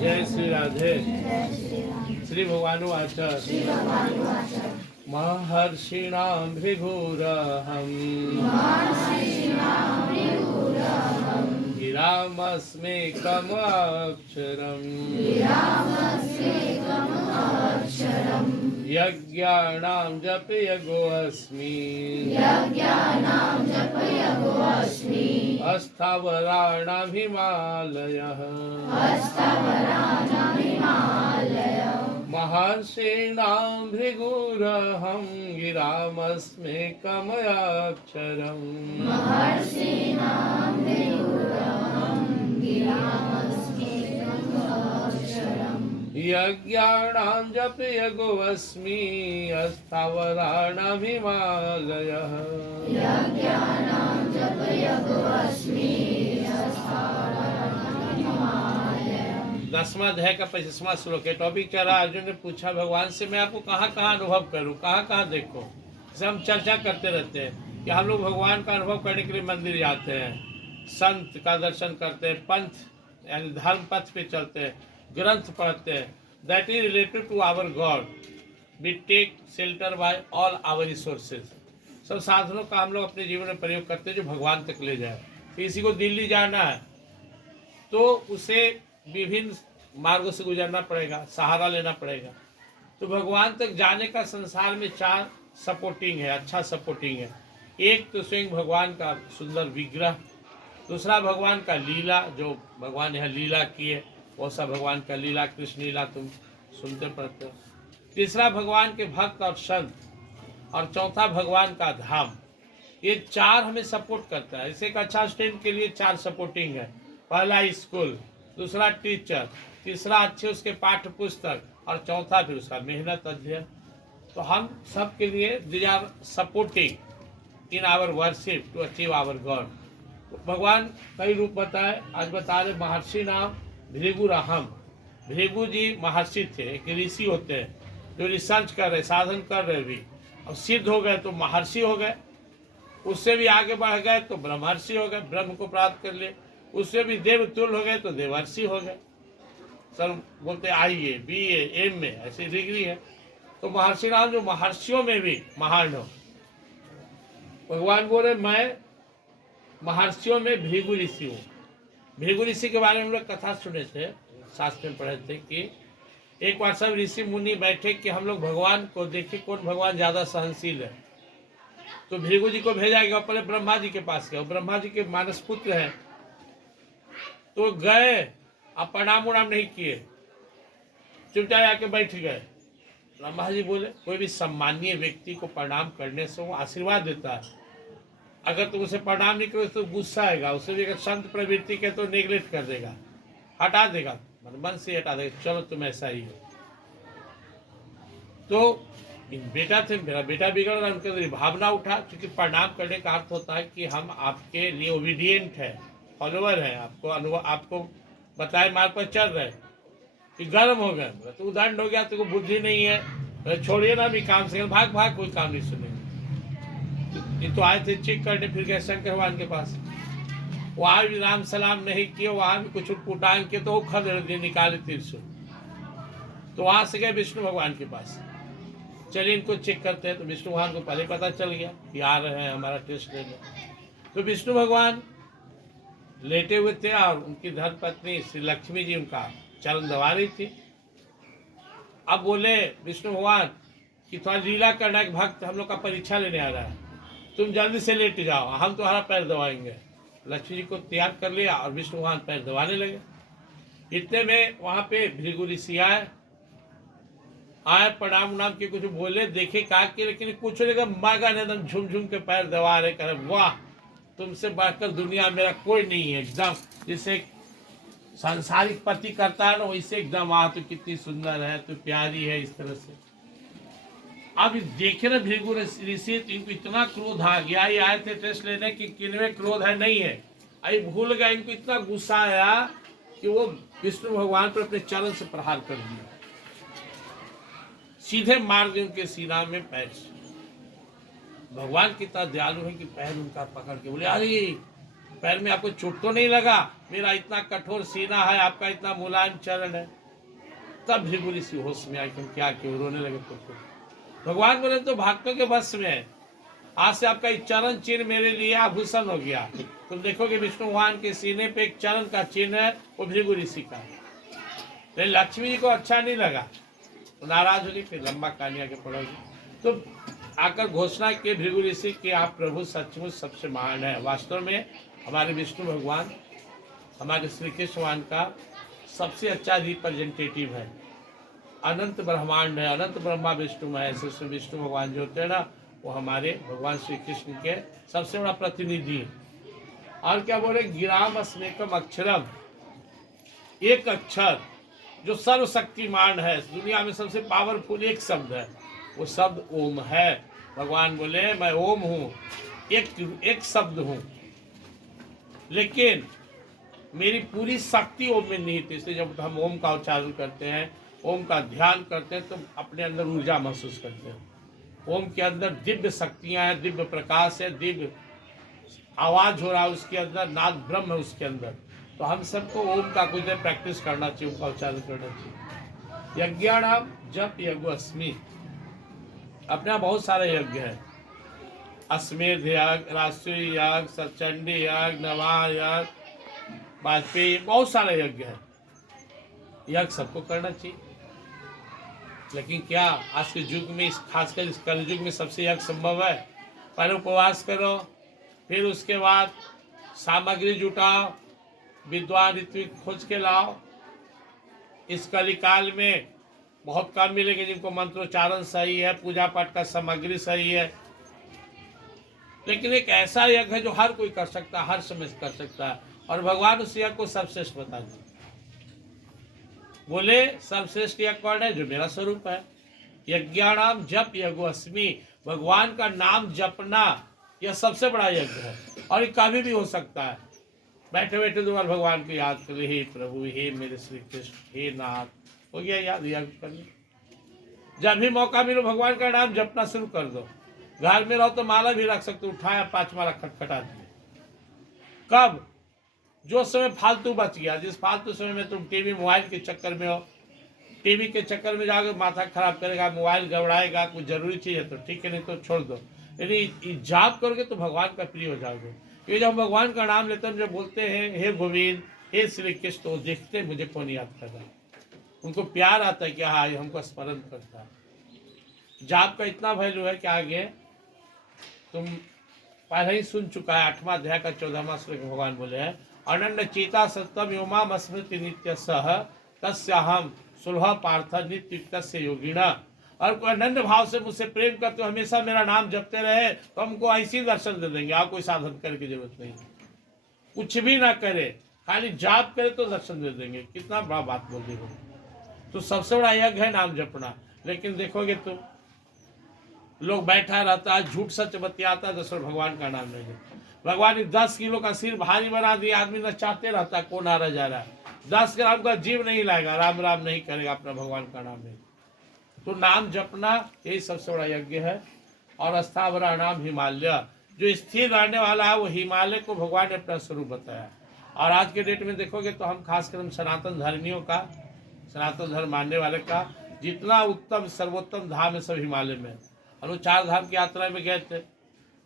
जय श्री राधे। श्री भगवानुवाच महर्षिणां भृगुरहम् गिरामस्मेकमक्षरम् यज्ञानां जपयगोऽस्मि अस्थावराणां हिमालयः महर्षीणां भृगुरहं गिरामस्मेकमक्षरम् यज्ञानां जपयगोऽस्मि अस्थावराणां हिमालयः। 10वां अध्याय का 25वां श्लोक है। टॉपिक चल रहा है, अर्जुन ने पूछा भगवान से मैं आपको कहाँ कहाँ अनुभव करूँ, कहाँ कहाँ देखो। जैसे हम चर्चा करते रहते हैं कि हम लोग भगवान का अनुभव करने के लिए मंदिर जाते हैं, संत का दर्शन करते हैं, पंथ यानी धर्म पथ पे चलते हैं, ग्रंथ पढ़ते हैं। That is related to our God. We take shelter by all our resources. सब साधनों का हम लोग अपने जीवन में प्रयोग करते हैं जो भगवान तक ले जाए। किसी को दिल्ली जाना है तो उसे विभिन्न मार्गों से गुजरना पड़ेगा, सहारा लेना पड़ेगा। तो भगवान तक जाने का संसार में 4 सपोर्टिंग है, अच्छा सपोर्टिंग है। एक तो स्वयं भगवान का सुंदर विग्रह, दूसरा भगवान का लीला, जो भगवान यहाँ लीला किए वो सब भगवान का लीला, कृष्ण लीला तुम सुनते पढ़ते हो। तीसरा भगवान के भक्त और संत, और चौथा भगवान का धाम। ये 4 हमें सपोर्ट करता है। इसे एक अच्छा स्टूडेंट के लिए 4 सपोर्टिंग है। पहला स्कूल, दूसरा टीचर, तीसरा अच्छे उसके पाठ्य पुस्तक, और चौथा फिर उसका मेहनत अध्ययन। तो हम सब के लिए these are supporting in our worship to achieve our God. भगवान कई रूप बताए, आज बता रहे महर्षि नाम भृगुरहम्। भृगु जी महर्षि थे, एक ऋषि होते हैं जो रिसर्च कर रहे, साधन कर रहे भी, और सिद्ध हो गए तो महर्षि हो गए। उससे भी आगे बढ़ गए तो ब्रह्मर्षि हो गए, ब्रह्म को प्राप्त कर लिए। उससे भी देवतुल्य हो गए तो देवर्षि हो गए। सब बोलते आईए, BA, MA ऐसी डिग्री है। तो महर्षि राम जो महर्षियों में भी महान हो। भगवान बोले मैं महर्षियों में भृगु ऋषि हूँ। भृगु ऋषि के बारे में हम लोग कथा सुने थे, शास्त्र में पढ़े थे कि एक बार सब ऋषि मुनि बैठे कि हम लोग भगवान को देखे कौन भगवान ज्यादा सहनशील है। तो भृगु जी को भेजा गया, पहले ब्रह्मा जी के पास गया। ब्रह्मा जी के मानस पुत्र है, तो गए, अब प्रणाम उणाम नहीं किए, चुपचाप आके बैठ गए। ब्रह्मा जी बोले कोई भी सम्मानीय व्यक्ति को प्रणाम करने से वो आशीर्वाद देता है। अगर तुम उसे प्रणाम नहीं करोगे तो गुस्सा आएगा, उसे भी अगर संत प्रवृत्ति के तो नेग्लेक्ट कर देगा, हटा देगा, मन से हटा देगा, चलो तुम ऐसा ही हो। तो बेटा थे, मेरा बेटा बिगड़ रहा, उनके अंदर भावना उठा। क्योंकि प्रणाम करने का अर्थ होता है कि हम आपके लिए ओबीडियंट है, फॉलोअर है, आपको बताए मार्ग पर चल रहे। कि गर्म हो गए, तो उदंड हो गया, तो बुद्धि नहीं है, छोड़िए ना भी काम से, भाग भाग, कोई काम नहीं सुने। ये तो आए थे चेक करने, फिर गए शंकर भगवान के पास। वहां भी राम सलाम नहीं किए, वहां भी कुछ उटपुटांग किए, तो वो खदेड़ दिए, निकाले त्रिशूल। तो वहां से गए विष्णु भगवान के पास, चलिए इनको चेक करते हैं। तो विष्णु भगवान को पहले पता चल गया कि आ रहे हैं, हमारा टेस्ट ले लें। तो विष्णु भगवान लेटे हुए थे और उनकी धर्मपत्नी श्री लक्ष्मी जी उनका चरण दबा रही थी। अब बोले विष्णु भगवान कि थोड़ा लीला करना, एक भक्त हम लोग का परीक्षा लेने आ रहा है, तुम जल्दी से लेट जाओ, हम तुम्हारा पैर दबाएंगे। लक्ष्मी जी को तैयार कर लिया और विष्णु भगवान पैर दबाने लगे। इतने में वहां पे भृगु ऋषि आए, प्रणाम उनाम के कुछ बोले, देखे कहा कि, लेकिन कुछ मगन एकदम झुम झुम के पैर दबा रहे, कह रहे वाह तुमसे बढ़कर दुनिया मेरा कोई नहीं है। एकदम जिसे सांसारिक पति करता है ना, वैसे एकदम वाह तो कितनी सुंदर है, तो प्यारी है, इस तरह से। अब देखे ना भृगु ऋषि, इनको इतना क्रोध आ गया। ये आए थे टेस्ट लेने की किनमें क्रोध है नहीं है, अभी भूल गए। इनको इतना गुस्सा आया कि वो विष्णु भगवान पर अपने चरण से प्रहार कर दिया, सीधे मार दिए उनके सीना में पैर से। भगवान कितना दयालु है कि पैर उनका पकड़ के बोले अरे पैर में आपको चोट तो नहीं लगा, मेरा इतना कठोर सीना है, आपका इतना मुलायम चरण है। तब भृगु ऋषि होश में आए कि हम क्या क्यों, रोने लगे। तो भगवान बोले तो भक्तों के बस में है, आज से आपका एक चरण चिन्ह मेरे लिए आभूषण हो गया। तुम देखोगे विष्णु भगवान के सीने पे एक चरण का चिन्ह है, वो भृगु ऋषि का। लेकिन लक्ष्मी जी को अच्छा नहीं लगा, तो नाराज होगी, फिर लंबा कहानी आगे पढ़ोगी। तो आकर घोषणा के भृगु ऋषि कि आप प्रभु सचमुच सबसे महान है। वास्तव में हमारे विष्णु भगवान, हमारे श्री कृष्ण भगवान का सबसे अच्छा रिप्रेजेंटेटिव है। अनंत ब्रह्मांड है, अनंत ब्रह्मा विष्णु है, ऐसे विष्णु भगवान जो होते हैं ना, वो हमारे भगवान श्री कृष्ण के सबसे बड़ा प्रतिनिधि है। और क्या बोले, गिराम अस्मेकम अक्षरम, एक अक्षर जो सर्वशक्तिमान है, दुनिया में सबसे पावरफुल एक शब्द है, वो शब्द ओम है। भगवान बोले मैं ओम हूँ, एक शब्द हूँ, लेकिन मेरी पूरी शक्ति ओम में निहित है। इसलिए जब हम ओम का उच्चारण करते हैं, ओम का ध्यान करते हैं, तो अपने अंदर ऊर्जा महसूस करते हैं। ओम के अंदर दिव्य शक्तियां हैं, दिव्य प्रकाश है, दिव्य आवाज हो रहा है उसके अंदर, नाद ब्रह्म है उसके अंदर। तो हम सबको ओम का कुछ देर प्रैक्टिस करना चाहिए, ओम का उच्चारण करना चाहिए। यज्ञाणाम जप यज्ञ अस्मि, अपने यहाँ बहुत सारे यज्ञ हैं, अश्वमेध यज्ञ, राष्ट्रीय यज्ञ, सचंडी यज्ञ, नवा यज्ञ, वाजपेयी, बहुत सारे यज्ञ हैं। यज्ञ सबको करना चाहिए, लेकिन क्या आज के युग में, खासकर इस कलयुग में सबसे यज्ञ संभव है? पहले उपवास करो, फिर उसके बाद सामग्री जुटाओ, विद्वान ऋत्विक खोज के लाओ। इस कलिकाल में बहुत कम मिलेंगे जिनको मंत्रोच्चारण सही है, पूजा पाठ का सामग्री सही है। लेकिन एक ऐसा यज्ञ है जो हर कोई कर सकता है, हर समय कर सकता है, और भगवान उस यज्ञ को सर्वश्रेष्ठ बता दिया। बोले सर्वश्रेष्ठ यज्ञ कौन है? जो मेरा स्वरूप है। यज्ञाणाम जप यज्ञो अस्मि, भगवान का नाम जपना यह सबसे बड़ा यज्ञ है, और ये कभी भी हो सकता है। बैठे बैठे दो बार भगवान को याद कर, हे प्रभु, हे मेरे श्री कृष्ण, हे नाथ, हो गया याद, यज्ञ कर लो। जब भी मौका मिलो भगवान का नाम जपना शुरू कर दो। घर में रहो तो माला भी रख सकते, उठाया 5 माला खटखटा दिए। कब? जो समय फालतू बच गया, जिस फालतू समय में तुम टीवी मोबाइल के चक्कर में हो, टीवी के चक्कर में जाकर माथा खराब करेगा, मोबाइल गड़बड़ाएगा, कुछ जरूरी चीज है तो ठीक है, नहीं तो छोड़ दो। यदि जाप करोगे तो भगवान का प्रिय हो जाओगे। ये जब भगवान का नाम लेते हैं, जब बोलते हैं हे गोविंद, हे श्री कृष्ण, तो देखते मुझे कौन याद कर रहा है, उनको प्यार आता है कि हाँ ये हमको स्मरण करता है। जाप का इतना वैल्यू है कि आगे तुम पहले ही सुन चुका है, 8वां अध्याय का 14वां श्लोक भगवान बोले हैं, अनन्य चेता सत्यम योमाम स्मृति नित्य सह तस्याहम सुलभ पार्थ नित्युक्तस्य योगिना। और कोई अनन्य भाव से मुझसे प्रेम करते हो, हमेशा मेरा नाम जपते रहे, तो हमको ऐसी दर्शन दे देंगे। आप कोई साधन करने की जरूरत नहीं, कुछ भी ना करे, खाली जाप करे तो दर्शन दे देंगे। कितना बड़ा बात बोल दी हो। तो सबसे बड़ा यज्ञ है नाम जपना। लेकिन देखोगे तुम, लोग बैठा रहता है, झूठ सच बतियाता है, दसर भगवान का नाम नहीं लेता। भगवान ने 10 किलो का सिर भारी बना दिया, आदमी न चाहते रहता है कौन आ रहा जा रहा है। 10 ग्राम का जीव नहीं लाएगा, राम राम नहीं करेगा, अपना भगवान का नाम नहीं। तो नाम जपना यही सबसे बड़ा यज्ञ है। और स्थावरा नाम हिमालय, जो स्थिर रहने वाला है, वो हिमालय को भगवान ने अपना स्वरूप बताया। और आज के डेट में देखोगे तो हम खासकर हम सनातन धर्मियों का, सनातन धर्म मानने वाले का जितना उत्तम सर्वोत्तम धाम है सब हिमालय में। और वो 4 धाम की यात्रा में गए थे।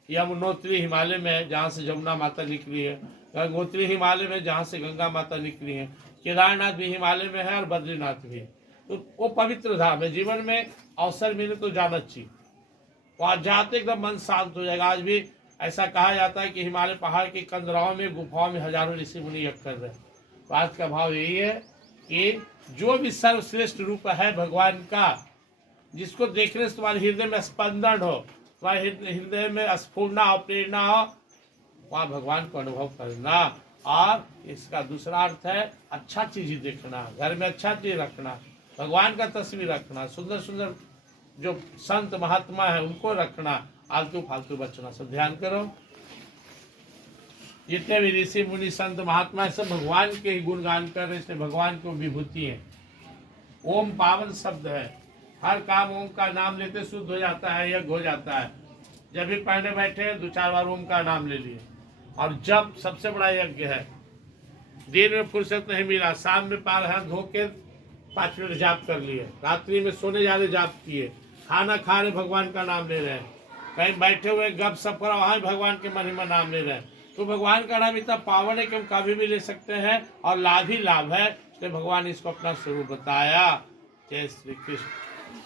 यमुनोत्री हिमालय में है जहाँ से जमुना माता निकली है, गंगोत्री हिमालय में जहाँ से गंगा माता निकली है, केदारनाथ भी हिमालय में है, और बद्रीनाथ भी। तो वो पवित्र धाम है, जीवन में अवसर मिले तो जाना चाहिए। वहाँ जाते एकदम मन शांत हो जाएगा। आज भी ऐसा कहा जाता है कि हिमालय पहाड़ की कंदराओं में, गुफाओं में हजारों ऋषि मुनि यज्ञ कर रहे हैं। तो आज का भाव यही है कि जो भी सर्वश्रेष्ठ रूप है भगवान का, जिसको देखने से तुम्हारे हृदय में स्पंदन हो, तुम्हारे हृदय में स्फूर्णा हो, प्रेरणा हो, वहाँ भगवान को अनुभव करना। और इसका दूसरा अर्थ है अच्छा चीज देखना, घर में अच्छा चीज रखना, भगवान का तस्वीर रखना, सुंदर सुंदर जो संत महात्मा है उनको रखना, आलतू फालतू बचना। सब ध्यान करो, जितने भी ऋषि मुनि संत महात्मा है सब भगवान के ही गुणगान कर रहे, इसलिए भगवान को विभूति है। ओम पावन शब्द है, हर काम ओम का नाम लेते शुद्ध हो जाता है, यज्ञ हो जाता है। जब भी पढ़ने बैठे 2-4 बार ओम का नाम ले लिए, और जब सबसे बड़ा यज्ञ है। दिन में फुर्सत नहीं मिला, शाम में पैर हाथ धो के 5 मिनट जाप कर लिए, रात्रि में सोने जा रहे जाप किए, खाना खा रहे भगवान का नाम ले रहे हैं, कहीं बैठे हुए गप सप करो वहाँ भगवान के महिमा नाम ले रहे हैं। तो भगवान का नाम इतना पावन है कि हम कभी भी ले सकते हैं और लाभ ही लाभ है। तो भगवान इसको अपना स्वरूप बताया। जय श्री कृष्ण।